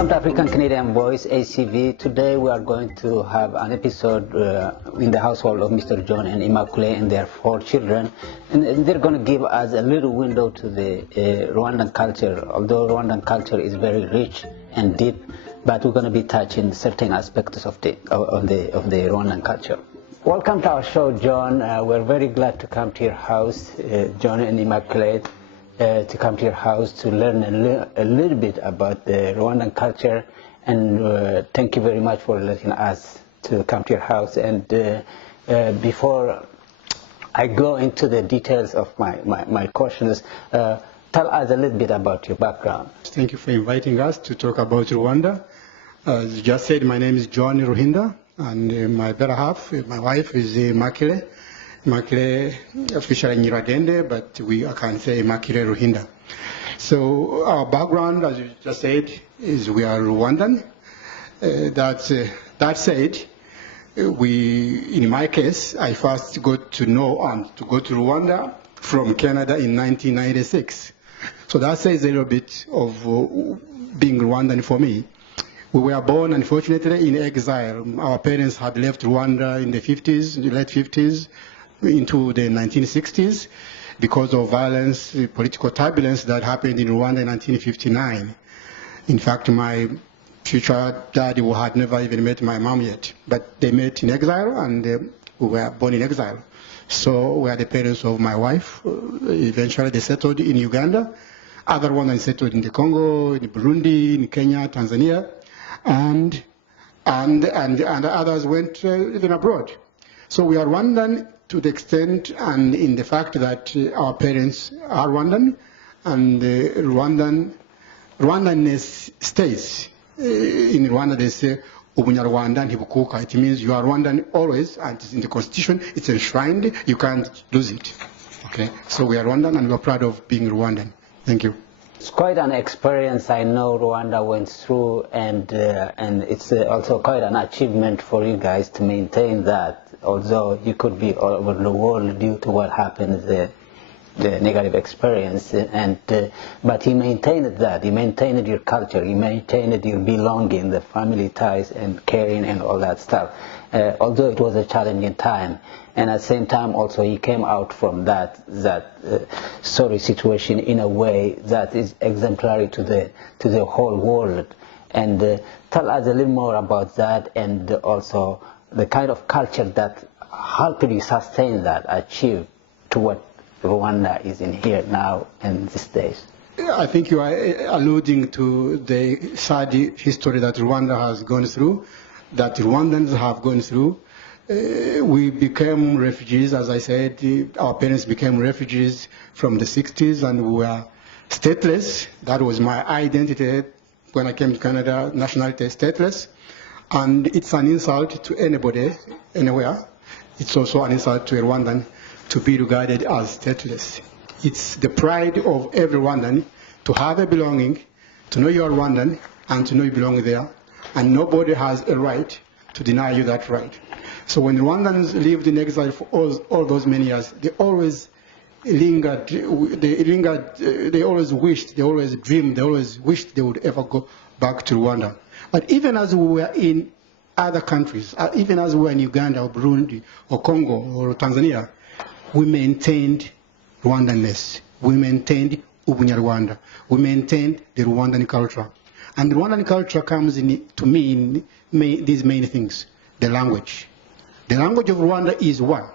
Welcome to African Canadian Voice, ACV. Today we are going to have an episode in the household of Mr. John and Immaculée and their 4 children. And they're going to give us a little window to the Rwandan culture. Although Rwandan culture is very rich and deep, but we're going to be touching certain aspects of the Rwandan culture. Welcome to our show, John. We're very glad to come to your house, John and Immaculée. To come to your house to learn a little bit about the Rwandan culture, and thank you very much for letting us to come to your house. And before I go into the details of my questions, tell us a little bit about your background. Thank you for inviting us to talk about Rwanda. As you just said, my name is John Ruhinda, and my better half, my wife, is Immaculée. Immaculée, officially Nyiragende, but I can say Immaculée Ruhinda. So our background, as you just said, is we are Rwandan. That said, in my case, I first got to know and to go to Rwanda from Canada in 1996. So that says a little bit of being Rwandan for me. We were born, unfortunately, in exile. Our parents had left Rwanda in the late 50s, into the 1960s because of violence, political turbulence that happened in Rwanda in 1959. In fact, my future daddy had never even met my mom yet, but they met in exile, and we were born in exile. So we are the parents of my wife. Eventually they settled in Uganda. Other ones settled in the Congo, in Burundi, in Kenya, Tanzania, and others went living abroad. So we are Rwandan to the extent and in the fact that our parents are Rwandan, and Rwandanness stays. In Rwanda they say, Ubunyarwanda ntibukuka. It means you are Rwandan always, and it's in the constitution, it's enshrined, you can't lose it. Okay, so we are Rwandan, and we're proud of being Rwandan. Thank you. It's quite an experience I know Rwanda went through, and it's also quite an achievement for you guys to maintain that. Although you could be all over the world due to what happened, the negative experience, but he maintained that. He maintained your culture. He maintained your belonging, the family ties and caring and all that stuff. Although it was a challenging time, and at the same time also he came out from that sorry situation in a way that is exemplary to the whole world. And tell us a little more about that, and also the kind of culture that helped you sustain that, achieve to what Rwanda is in here now in these days. I think you are alluding to the sad history that Rwanda has gone through, that Rwandans have gone through. We became refugees, as I said. Our parents became refugees from the 60s, and we were stateless. That was my identity when I came to Canada, nationality stateless. And it's an insult to anybody, anywhere. It's also an insult to a Rwandan to be regarded as stateless. It's the pride of every Rwandan to have a belonging, to know you are Rwandan, and to know you belong there. And nobody has a right to deny you that right. So when Rwandans lived in exile for all those many years, they always lingered, they always wished, they always dreamed, they always wished they would ever go back to Rwanda. But even as we were in other countries, even as we were in Uganda or Burundi or Congo or Tanzania, we maintained Rwandanness. We maintained Ubunyarwanda. We maintained the Rwandan culture. And the Rwandan culture comes to me in these main things. The language. The language of Rwanda is one.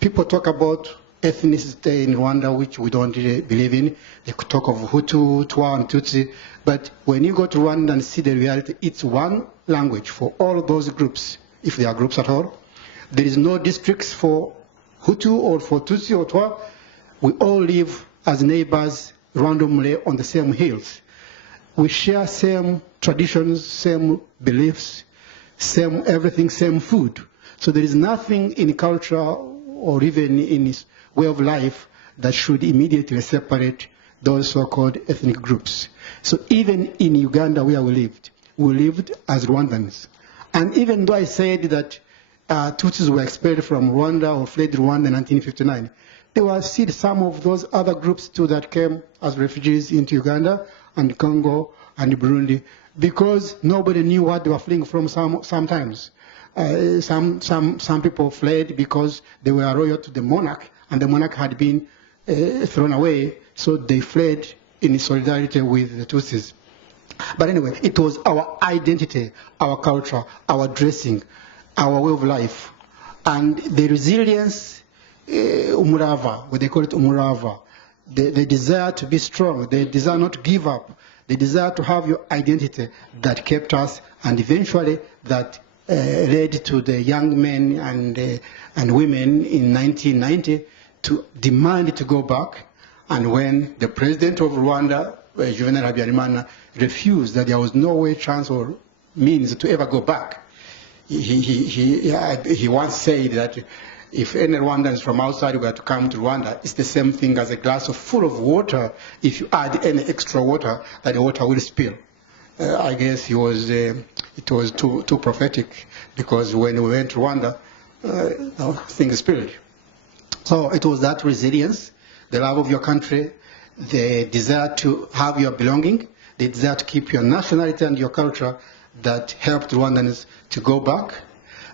People talk about ethnicity in Rwanda, which we don't really believe in. They could talk of Hutu, Twa, and Tutsi. But when you go to Rwanda and see the reality, it's one language for all those groups, if there are groups at all. There is no districts for Hutu or for Tutsi or Twa. We all live as neighbors randomly on the same hills. We share same traditions, same beliefs, same everything, same food. So there is nothing in culture or even in its way of life that should immediately separate those so-called ethnic groups. So even in Uganda where we lived as Rwandans. And even though I said that Tutsis were expelled from Rwanda or fled Rwanda in 1959, there were still some of those other groups too that came as refugees into Uganda and Congo and Burundi, because nobody knew what they were fleeing from sometimes. Some people fled because they were loyal to the monarch, and the monarch had been thrown away, so they fled in solidarity with the Tutsis. But anyway, it was our identity, our culture, our dressing, our way of life, and the resilience, umurava, what they call it umurava, the desire to be strong, the desire not to give up, the desire to have your identity that kept us, and eventually that led to the young men and women in 1990 to demand to go back. And when the president of Rwanda, Juvenal Habyarimana, refused that there was no way, chance, or means to ever go back, he once said that if any Rwandans from outside were to come to Rwanda, it's the same thing as a glass full of water. If you add any extra water, that the water will spill. I guess it was too prophetic, because when we went to Rwanda, things spilled. So it was that resilience, the love of your country, the desire to have your belonging, the desire to keep your nationality and your culture that helped Rwandans to go back.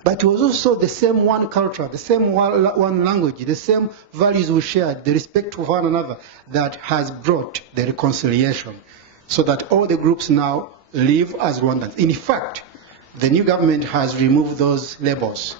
But it was also the same one culture, the same one language, the same values we shared, the respect for one another that has brought the reconciliation, so that all the groups now live as Rwandans. In fact, the new government has removed those labels.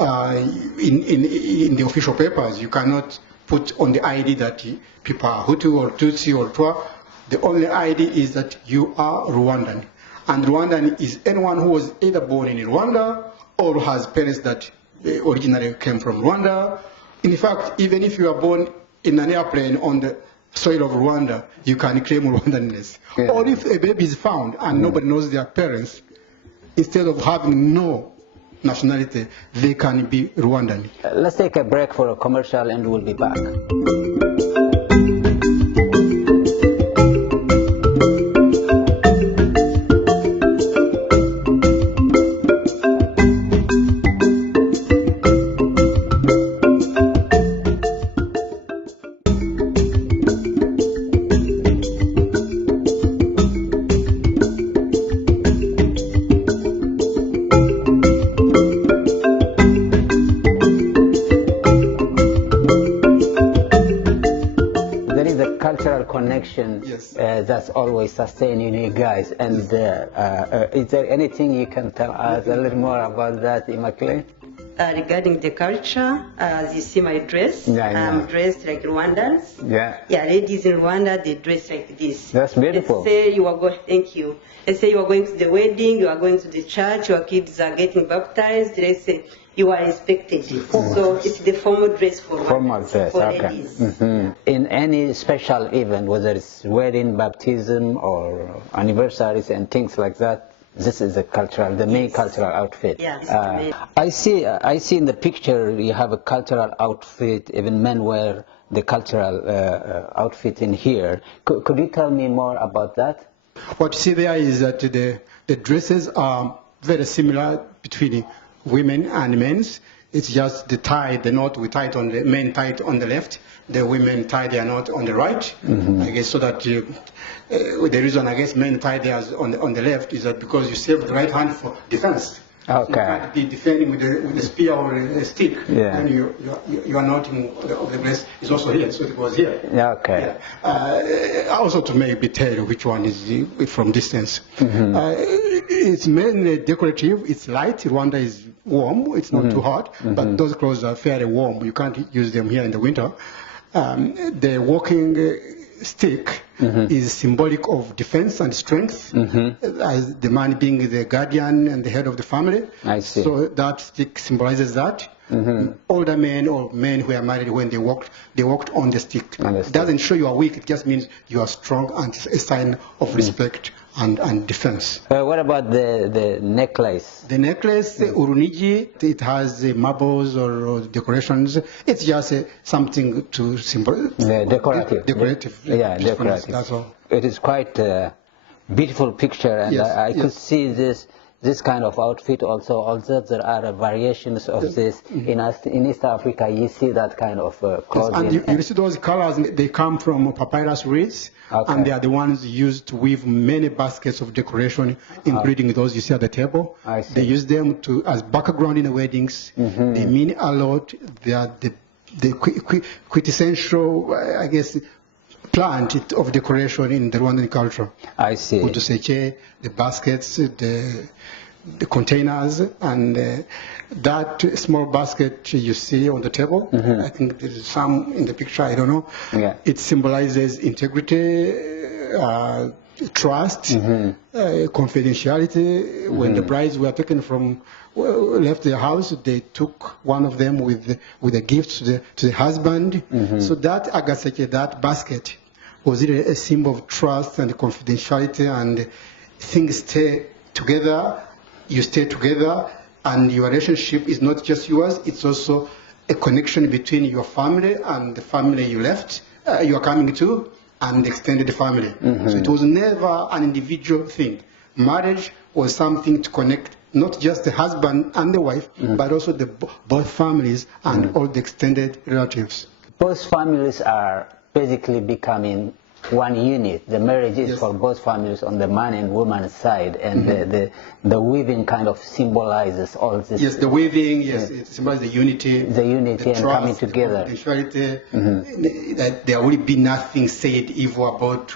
In the official papers, you cannot put on the ID that people are Hutu or Tutsi or Twa. The only ID is that you are Rwandan. And Rwandan is anyone who was either born in Rwanda or has parents that originally came from Rwanda. In fact, even if you are born in an airplane on the soil of Rwanda, you can claim Rwandanness. Yeah. Or if a baby is found and nobody knows their parents, instead of having no nationality, they can be Rwandan. Let's take a break for a commercial and we'll be back. Connection, yes. That's always sustaining you guys. And is there anything you can tell us a little more about that, Immaculate? Regarding the culture, as you see my dress, I'm dressed like Rwandans. Yeah. Yeah, ladies in Rwanda, they dress like this. That's beautiful. Let's say you are going, thank you. Let's say you are going to the wedding, you are going to the church, your kids are getting baptized. Let's say you are expected. So it's the formal dress for formal dress, for okay. ladies. Mm-hmm. In any special event, whether it's wedding, baptism, or anniversaries and things like that, this is the main cultural outfit. Yeah, I see in the picture you have a cultural outfit. Even men wear the cultural outfit in here. Could you tell me more about that? What you see there is that the dresses are very similar between women and men's. It's just the tie, the knot we tie it on the men tie it on the left, the women tie their knot on the right. Mm-hmm. I guess so that the reason I guess men tie theirs on the left is that because you save the right hand for defense. Okay. So you can't be defending with a spear or a stick. Yeah. And you are knotting of the breast is also here, so it was here. Okay. Yeah. Also to maybe tell which one is from distance. Mm-hmm. It's mainly decorative. It's light. Rwanda is warm. It's not too hot, but those clothes are fairly warm. You can't use them here in the winter. The walking stick is symbolic of defense and strength, as the man being the guardian and the head of the family. I see. So that stick symbolizes that. Older men or men who are married, when they walked on the stick. It doesn't show you are weak. It just means you are strong, and a sign of respect and defense. What about the necklace? The necklace, urunigi, it has marbles or decorations. It's just something to symbolize. Decorative. Decorative. Yeah, decorative. That's all. It is quite a beautiful picture, and I could see this this kind of outfit also, although there are variations of this. In East Africa, you see that kind of clothing. Yes, and you see those colors, they come from papyrus reeds, and they are the ones used to weave many baskets of decoration, including those you see at the table. I see. They use them as background in the weddings. They mean a lot. They are the quintessential, I guess, plant of decoration in the Rwandan culture. I see. Uduseke, the baskets, the containers, and that small basket you see on the table. I think there's some in the picture, I don't know. Yeah. It symbolizes integrity, trust, confidentiality. When the brides were taken from, left the house, they took one of them with a gift to the husband. So that agaseke, that basket, was really a symbol of trust and confidentiality, and things stay together. You stay together, and your relationship is not just yours, it's also a connection between your family and the family you left, you are coming to, and the extended family. So it was never an individual thing. Marriage was something to connect not just the husband and the wife, but also both families and all the extended relatives. Both families are basically becoming one unit. The marriage is for both families on the man and woman side, and the weaving kind of symbolizes all this. Yes, the weaving, it symbolizes the unity. The unity the and trust, coming together. The confidentiality, that there will be nothing said evil about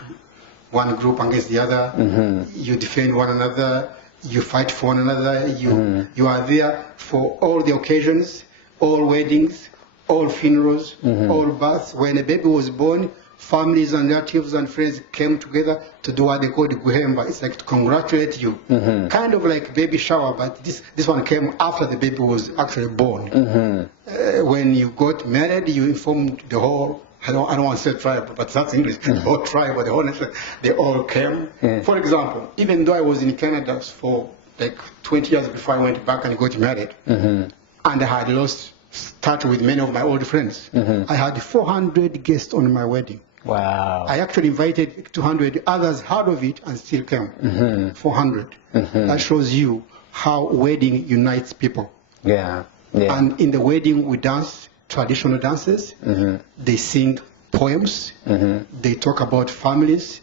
one group against the other. You defend one another, you fight for one another, you are there for all the occasions, all weddings, all funerals, all births. When a baby was born, families and relatives and friends came together to do what they call the guhemba. It's like to congratulate you. Kind of like baby shower, but this one came after the baby was actually born. When you got married, you informed the whole, I don't want to say tribe, but that's English, the whole tribe or the whole nation, they all came. For example, even though I was in Canada for like 20 years before I went back and got married, and I had lost touch with many of my old friends, I had 400 guests on my wedding. Wow. I actually invited 200, others heard of it and still came. 400. That shows you how wedding unites people. Yeah. And in the wedding we dance traditional dances, they sing poems, they talk about families,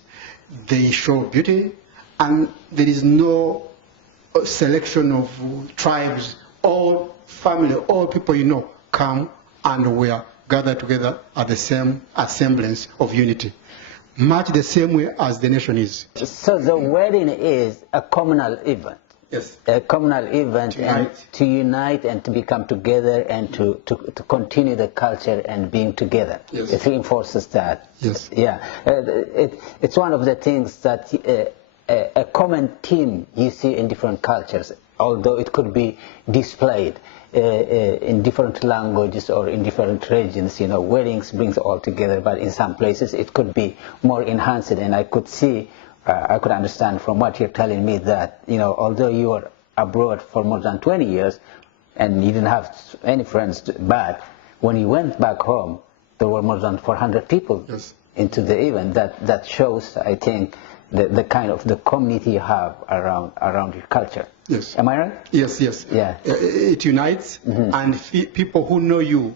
they show beauty, and there is no selection of tribes. All family, all people you know come, and we are gathered together at the same assemblance of unity, much the same way as the nation is. So the wedding is a communal event. Yes. A communal event to unite and to become together and to continue the culture and being together. Yes. It reinforces that. Yes. Yeah. It's one of the things that a common theme you see in different cultures, although it could be displayed in different languages or in different regions. Weddings brings all together, but in some places it could be more enhanced. And I could see, I could understand from what you're telling me that, although you were abroad for more than 20 years and you didn't have any friends back, when you went back home, there were more than 400 people into the event. That shows, I think, the kind of the community you have around your culture. Yes. Am I right? Yes. Yeah. It unites, and people who know you,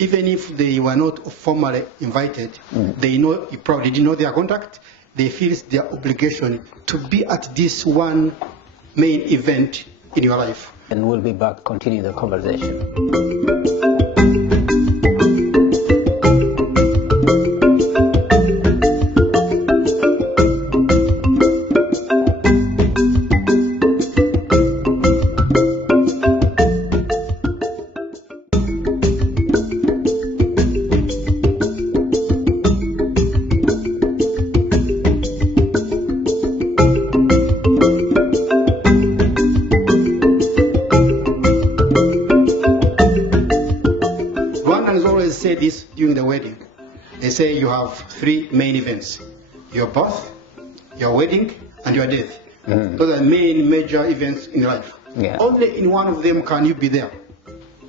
even if they were not formally invited, they know, you probably didn't know their contact, they feel it's their obligation to be at this one main event in your life. And we'll be back, continue the conversation. Say this during the wedding. They say you have three main events: your birth, your wedding, and your death. Those are main major events in life. Only in one of them can you be there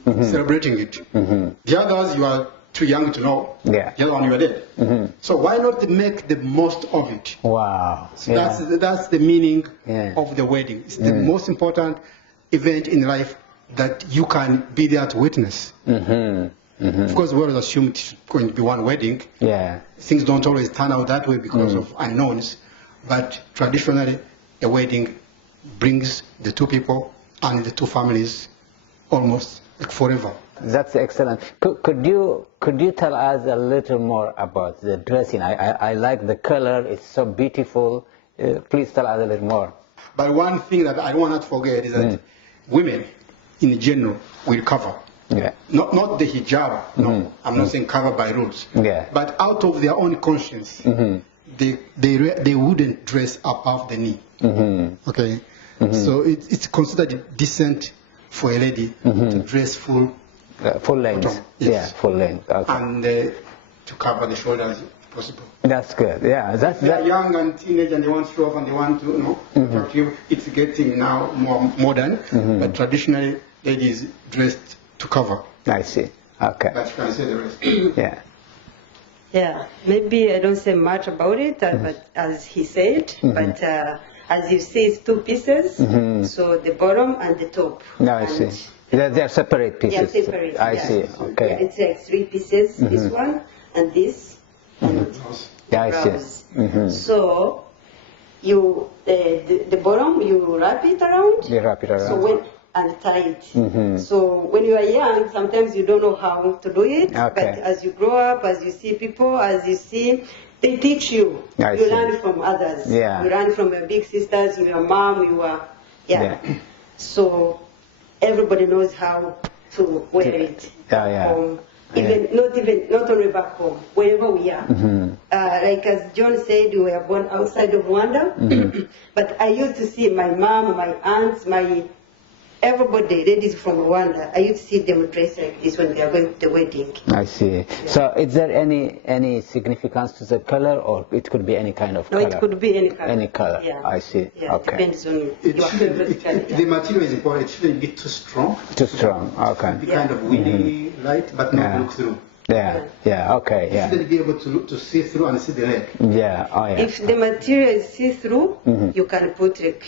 celebrating it. The others, you are too young to know. Yeah. The other one, you are dead. So why not make the most of it? Wow. So that's the meaning Yeah. of the wedding. It's the most important event in life that you can be there to witness. Of course, we always assumed it's going to be one wedding. Yeah. Things don't always turn out that way because of unknowns. But traditionally, a wedding brings the two people and the two families almost like forever. That's excellent. Could you tell us a little more about the dressing? I like the color. It's so beautiful. Please tell us a little more. But one thing that I don't want to forget is that women, in general, will cover. Yeah. Not the hijab. No, I'm not saying cover by rules. Yeah. But out of their own conscience, they wouldn't dress above the knee. Okay. So it's considered decent for a lady to dress full length. bottom. Yes. Yeah, full length. Okay. And to cover the shoulders if possible. That's good. Yeah, They are young and teenage and they want to show off and they want to, attract you. It's getting now more modern, but traditionally ladies dressed to cover. I see. Okay. But you can say the rest. Yeah. Yeah, maybe I don't say much about it, but as he said, but as you see, it's two pieces, so the bottom and the top. No, I see. They're separate pieces. Yeah, separate. I see. Okay. Yeah, it's like three pieces, this one and this, and Yeah, I blouse. see. So you the bottom you wrap it around. You wrap it around. So when and tie it. So when you are young, sometimes you don't know how to do it. Okay. But as you grow up, as you see people, as you see, they teach you. I You see. learn from others. Yeah. You learn from your big sisters, your mom, Yeah. So everybody knows how to wear it. Yeah, yeah. Home. Not only back home, wherever we are. Like as John said, we were born outside of Rwanda, but I used to see my mom, my aunts, everybody, ladies from Rwanda, I used to see them dress like this when they are going to the wedding. I see. So is there any significance to the color, or it could be any kind of No, color? it could be any color. Any color. Yeah. I see. Yeah, Okay. depends on your The favorite color. material is important. It shouldn't be too strong. Too strong. Okay. Be kind of windy, light, but not Yeah. look through. Yeah. Yeah. Okay. You Yeah. shouldn't be able to see through and see the leg. Yeah. Oh yeah. If the material is see-through, you can put like,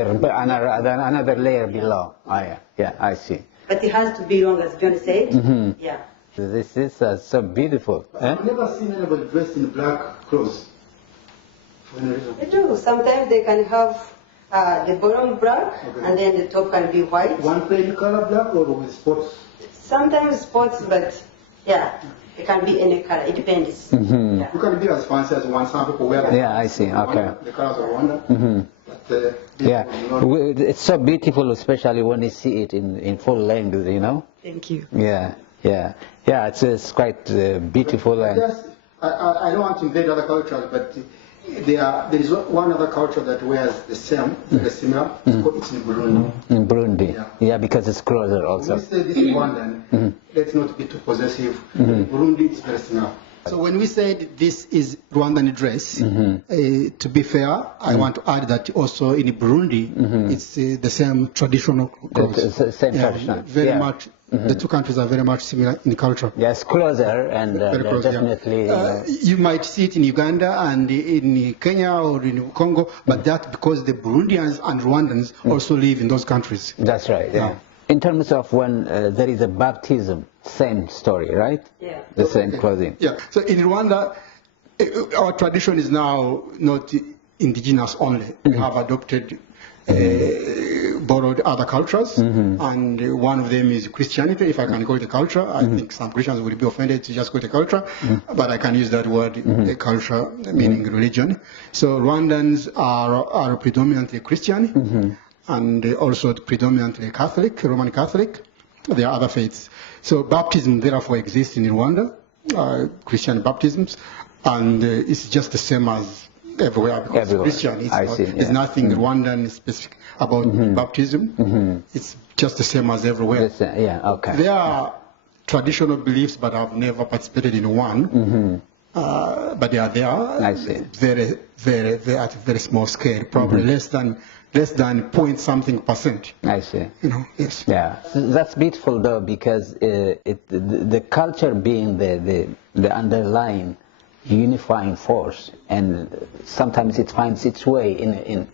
Another layer below. Oh yeah. Yeah. I see. but it has to be long, as John said. Yeah. This is so beautiful. Eh? I've never seen anybody dressed in black clothes. For any reason. They do. Sometimes they can have the bottom black, and then the top can be white. One plain color black or with spots? Sometimes spots, but yeah, it can be any color. It depends. Yeah. You can be as fancy as one. Some people wear Yeah, I see. Okay. the colors of Rwanda. But, Yeah. not- It's so beautiful, especially when you see it in full length. You know. Thank you. Yeah. Yeah. Yeah. It's quite beautiful and. Yes, I don't want to invade other cultures, but there is one other culture that wears the same, very similar. It's in Burundi. In Burundi, Yeah. yeah, because it's closer When also. we say this in Rwandan, let's not be too possessive. In Burundi, it's very similar. So when we said this is Rwandan dress, to be fair, I want to add that also in Burundi, it's the same traditional clothes. It's the same Yeah, tradition. very Yeah. much. The two countries are very much similar in culture. Yes, closer and Very close, yeah. definitely. You might see it in Uganda and in Kenya or in Congo, but that's because the Burundians and Rwandans also live in those countries. That's right. Yeah. In terms of when there is a baptism, same story, right? Yeah. The same clothing. Yeah. So in Rwanda, our tradition is now not indigenous only. We have adopted, borrowed other cultures, and one of them is Christianity, if I can call it a culture. I think some Christians would be offended to just call it a culture, but I can use that word, culture, meaning religion. So Rwandans are predominantly Christian, and also predominantly Catholic, Roman Catholic. There are other faiths. So baptism therefore exists in Rwanda, Christian baptisms, and it's just the same as everywhere because Everywhere. Christian. I see, There's yeah. nothing Rwandan specific about baptism. It's just the same as everywhere. Yeah. Okay. There are traditional beliefs, but I've never participated in one. but they are there. I see. Very at a very small scale, probably less than point something %. I see. Yes. Yeah, that's beautiful though, because the culture being the underlying unifying force, and sometimes it finds its way in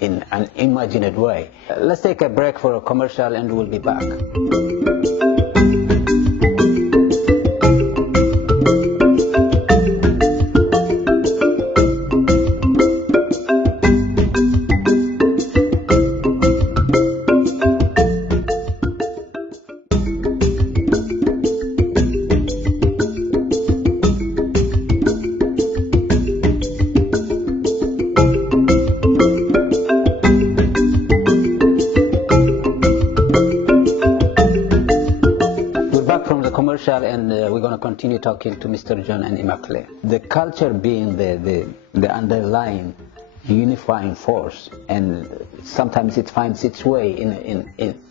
an imagined way. Let's take a break for a commercial and we'll be back. And we're going to continue talking to Mr. John and Immaculate. The culture being the underlying unifying force, and sometimes it finds its way in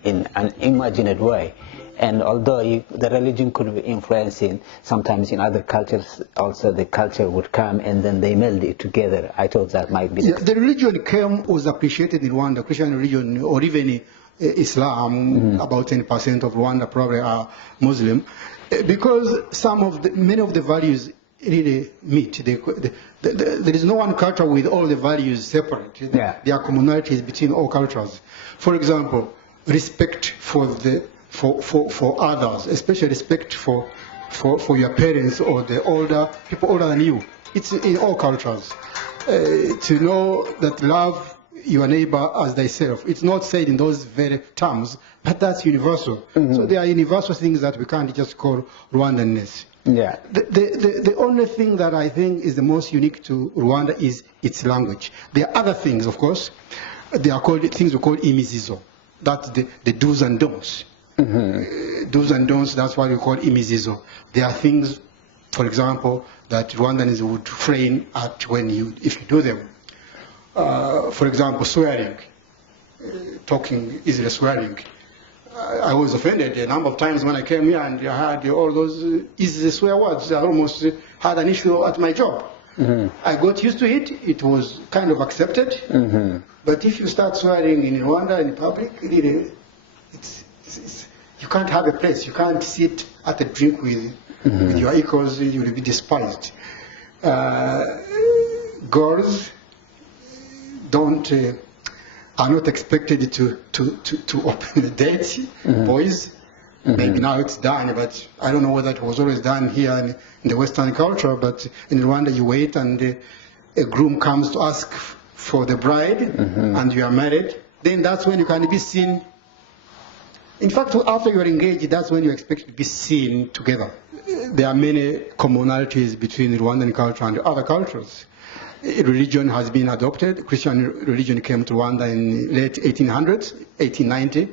an imagined way. And although the religion could be influencing, sometimes in other cultures also the culture would come and then they meld it together. I thought that might be the religion was appreciated in Rwanda, Christian religion, or even Islam. About 10% of Rwanda probably are Muslim, because many of the values really meet. There is no one culture with all the values separate. Yeah. There are commonalities between all cultures. For example, respect for others, especially respect for your parents or the people older than you. It's in all cultures. To know that love your neighbor as thyself. It's not said in those very terms, but that's universal. So there are universal things that we can't just call Rwandanness. Yeah. The only thing that I think is the most unique to Rwanda is its language. There are other things, of course. They are called things we call imizizo. That's the do's and don'ts. Do's and don'ts, that's what we call imizizo. There are things, for example, that Rwandans would frame at if you do them. For example, swearing, talking is swearing. I was offended a number of times when I came here and I heard all those swear words. I almost had an issue at my job. I got used to it. It was kind of accepted. But if you start swearing in Rwanda in public, really, you can't have a place. You can't sit at a drink with your equals. You will be despised. Girls are not expected to open the date. Boys, maybe now it's done, but I don't know whether it was always done here in the Western culture. But in Rwanda, you wait and a groom comes to ask for the bride, and you are married. Then that's when you can be seen. In fact, after you are engaged, that's when you expect to be seen together. There are many commonalities between the Rwandan culture and other cultures. Religion has been adopted. Christian religion came to Rwanda in late 1800s, 1890,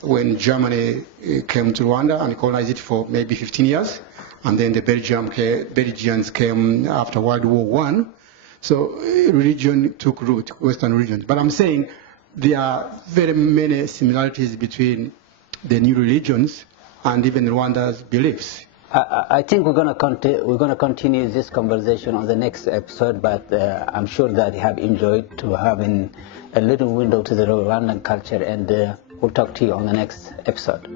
when Germany came to Rwanda and colonized it for maybe 15 years. And then the Belgians came after World War I. So religion took root, Western religion. But I'm saying there are very many similarities between the new religions and even Rwanda's beliefs. I think we're going to continue this conversation on the next episode, but I'm sure that you have enjoyed to having a little window to the Rwandan culture, and we'll talk to you on the next episode.